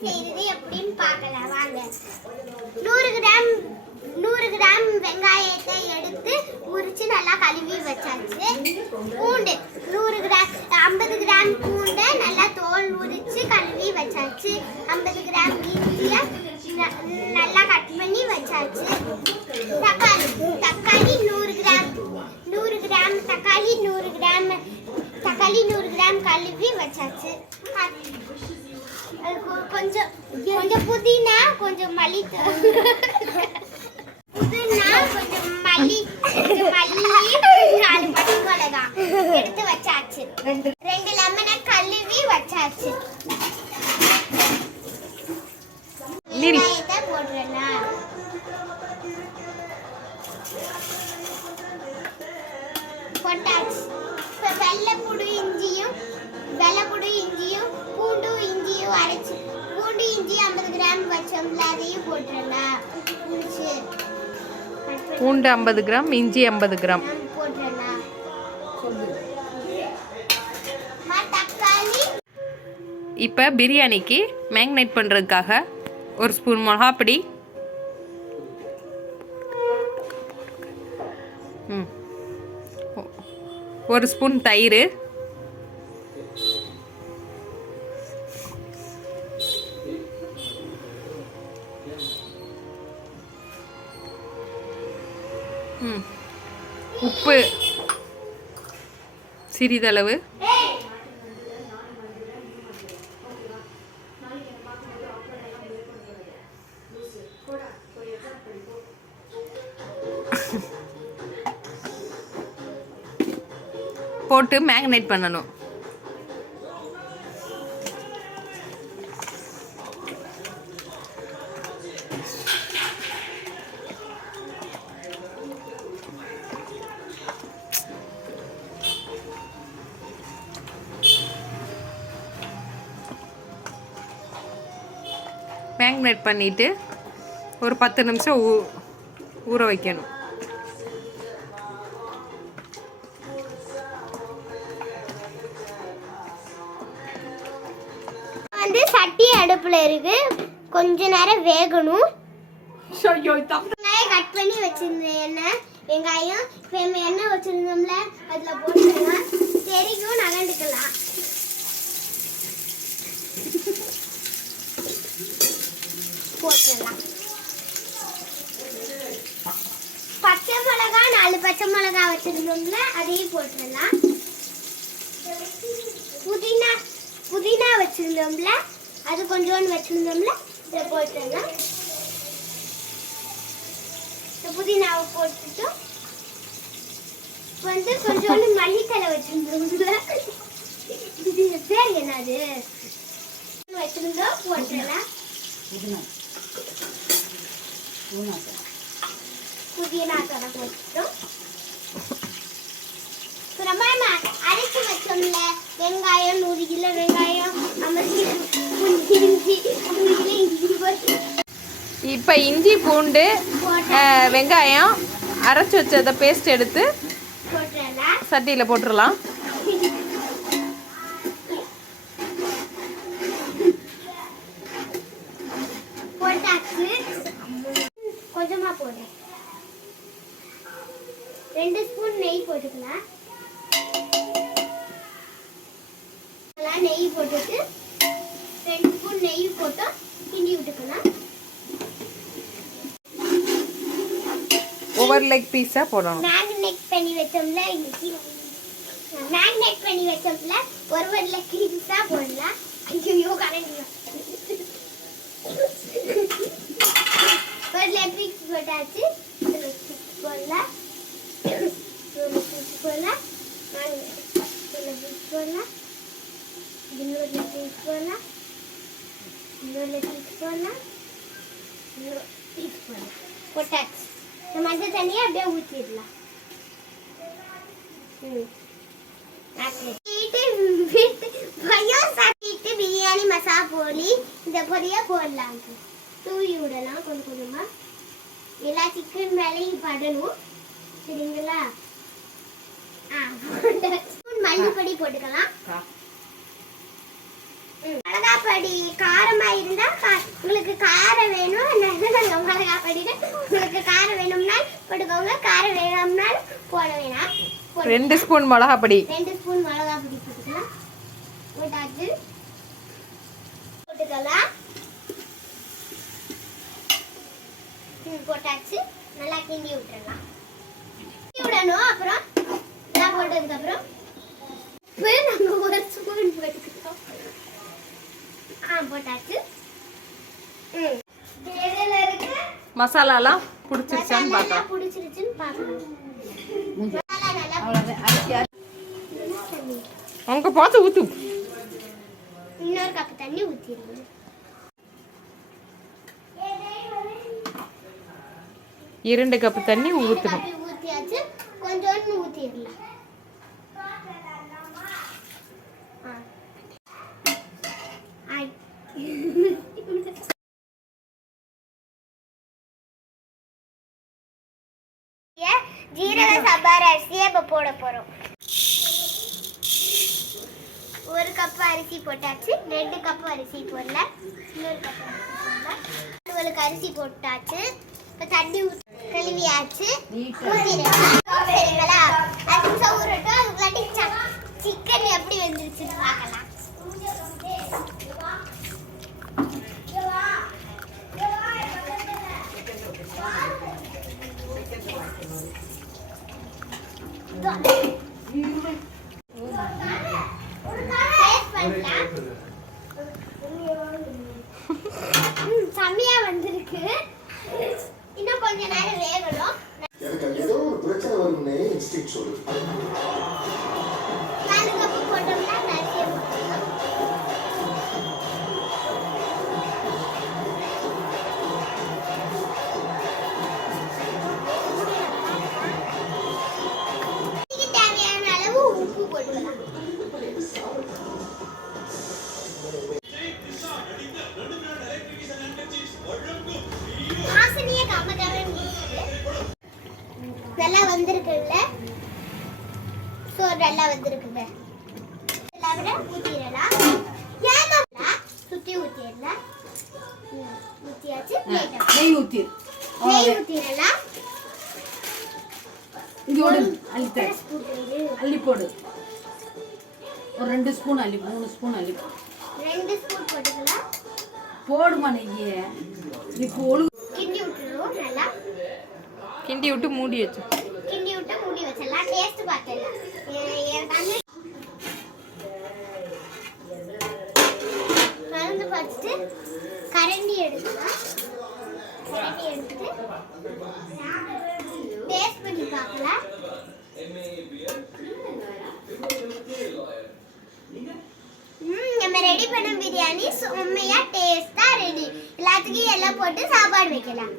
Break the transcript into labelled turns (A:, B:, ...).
A: செய்யறது எப்படின்னு பார்க்கலாம். வாங்க. நூறு கிராம் நூறு கிராம் வெங்காயத்தை எடுத்து உரிச்சு நல்லா கழுவி வச்சாச்சு. பூண்டு நூறு கிராம் ஐம்பது கிராம் பூண்டை நல்லா தோல் உரிச்சு கழுவி வச்சாச்சு. ஐம்பது கிராம் இஞ்சியை ந- நல்லா கட் பண்ணி வச்சாச்சு. தக்காளி தக்காளி நூறு கிராம் நூறு கிராம் தக்காளி நூறு கிராம் தக்காளி நூறு கிராம் கழுவி வச்சாச்சு. கொஞ்சம் கொஞ்சம் புதினா கொஞ்சம் மல்லி புதினா கொஞ்சம் மல்லி கொஞ்சம் மல்லி நாலு பச்சை மிளகா எடுத்து வச்சாச்சு. ரெண்டு லெமனை கழுவி வச்சாச்சு. போட்டுடலாம் போட்டாச்சு. இப்போ வெள்ளைப்பூடு இஞ்சியும் பூண்டு இஞ்சியும் அரைச்சு பூண்டு இஞ்சி ஐம்பது கிராம் வச்சோம்ல அதையும் முடிச்சு
B: பூண்டு ஐம்பது கிராம் இஞ்சி ஐம்பது கிராம். இப்போ பிரியாணிக்கு மேக்னேட் பண்ணுறதுக்காக ஒரு ஸ்பூன் மிளகாப்பொடி. ஒரு ஸ்பூன் தயிர். உப்பு. சிறிதளவு. போட்டு மேக்னேட் பண்ணணும். மேக்னேட் பண்ணிட்டு ஒரு பத்து நிமிஷம் ஊ ஊற வைக்கணும்.
A: வந்து சட்டி அடுப்புல இருக்கு. கொஞ்ச நேரம் வேகணும். கட் பண்ணி வச்சிருந்தேன் எண்ணெய் வெங்காயம் இப்போ எண்ணெய் வச்சிருந்தோம்ல அதுல போட்டுக்கலாம். தெரியும் நகண்டுக்கலாம் போட்டுடலாம். பச்சை மிளகா நாலு பச்சை மிளகா வச்சிருந்தோம்ல அதையும் போட்டுடலாம். புதினா புதினா வச்சிருந்தோம்ல அது கொஞ்சோண்டு வச்சிருந்தோம்ல இதை போட்டுடலாம். இந்த புதினாவை போட்டுட்டோம் வந்து கொஞ்சோண்டு மல்லித்தலை வச்சிருந்தோம்ல. இது பேர் என்னது? வச்சிருந்தோம் போட்டுடலாம். புதினா இப்ப நம்ம என்ன அரைச்சு வச்சோம்ல வெங்காயம் நூறு கிலோ வெங்காயம் ஐம்பது கிலோ இஞ்சி
B: இப்போ பூண்டு வெங்காயம் அரைச்சி வச்சத பேஸ்ட் எடுத்து சட்டியில் போட்டுடலாம் ஒவ்வொரு லெக் பீஸா போடணும்.
A: மேக்னெட் பண்ணி வச்சோம்ல இன்னைக்கு மேக்னெட் பண்ணி வச்சோம்ல ஒரு ஒரு லெக்கிஸா போடலாம். ஐயோ கரண்ட் ஒரு லெக் பீஸ் போட்டாச்சு. போடலாம். போடலாம். போடலாம். இன்னொரு லெக் பீஸ் போடலாம். இன்னொரு லெக் பீஸ் போடலாம். இன்னொரு பீஸ் போடலாம். போட்டாச்சு. இந்த மஞ்சள் தண்ணியை அப்படியே ஊற்றிடலாம் வீட்டு பிரியாணி மசாலா போலி இந்த பொடியை போடலாம். தூவி விடலாம் கொஞ்சம் கொஞ்சமா. எல்லா சிக்கன் மேலேயும் படணும். சரிங்களா? ஆ ஸ்பூன் மல்லிப்பொடி போட்டுக்கலாம். ம். மிளகாய் பொடி காரம் வேணும் நாங்கள் மிளகா பண்ணிட்டு உங்களுக்கு காரம் வேணும்னா போட்டுக்கோங்க. காரம் வேணும்னா போட வேணாம்.
B: ரெண்டு ஸ்பூன் மிளகா பொடி
A: ரெண்டு ஸ்பூன் மிளகா பொடி போட்டுக்கலாம். போட்டாச்சு. போட்டுக்கலாம். போட்டாச்சு. நல்லா கிண்டி விட்டுறலாம். கிண்டி விடணும். அப்புறம் எல்லாம் போட்டதுக்கப்புறம் இப்போ நாங்கள் ஒரு ஸ்பூன் போட்டுக்கிட்டோம் ஆ போட்டாச்சு.
B: மசாலாலாம் பிடிச்சிருச்சான்னு பார்க்கலாம். உங்க பார்த்து ஊத்து.
A: இன்னொரு கப்பு தண்ணி ஊற்றிடுங்க
B: இரண்டு கப்பு தண்ணி ஊற்றணும்
A: ஊற்றியாச்சு கொஞ்சோண்டு ஊற்றிடலாம் ஜீரக போட போகிறோம் ஒரு கப் அரிசி போட்டாச்சு ரெண்டு கப் அரிசி போடல இன்னொரு கப் அரிசி உங்களுக்கு அரிசி போட்டாச்சு. இப்போ தண்ணி கழுவியாச்சு. அது அதுக்குள்ளாட்டி சிக்கன் எப்படி வந்துருச்சுன்னு பார்க்கலாம். ம், வந்திருக்கு. இன்னும் கொஞ்ச நேரம் வேகணும்.
C: எனக்கு ஏதோ ஒரு பிரச்சனை வரும்னே இன்ஸ்டியூட் சொல்லுது
A: ஸோ நல்லா வந்திருக்குங்க எல்லாரும் ஊற்றிடலாம் ஏன்னா சுற்றி ஊற்றிடலாம் ஊற்றியாச்சு plate ஆ.
D: நெய் ஊற்றிடு
A: நெய் ஊற்றிடலாம்
D: இங்கே ஓடு அள்ளி போடு. ஒரு ரெண்டு ஸ்பூன் அள்ளி மூணு ஸ்பூன் அள்ளி. போடு.
A: ரெண்டு ஸ்பூன் போட்டுக்கலாம்.
D: போடுமா நெய்யை? இப்போ ஒழு
A: கிண்டி விட்டுருவோம் நல்லா.
B: கிண்டி விட்டு மூடி வச்சு.
A: கிண்டி விட்டு மூடி வச்சிடலாம். டேஸ்ட் பார்த்துடலாம். கரண்டி எடுத்துக்கலாம் கரண்டி எடுத்துட்டு டேஸ்ட் பண்ணி பார்க்கலாம் நம்ம ரெடி பண்ண பிரியாணி செம்மையா டேஸ்டா ரெடி எல்லாத்துக்கும் எல்லாம் போட்டு சாப்பாடு வைக்கலாம்.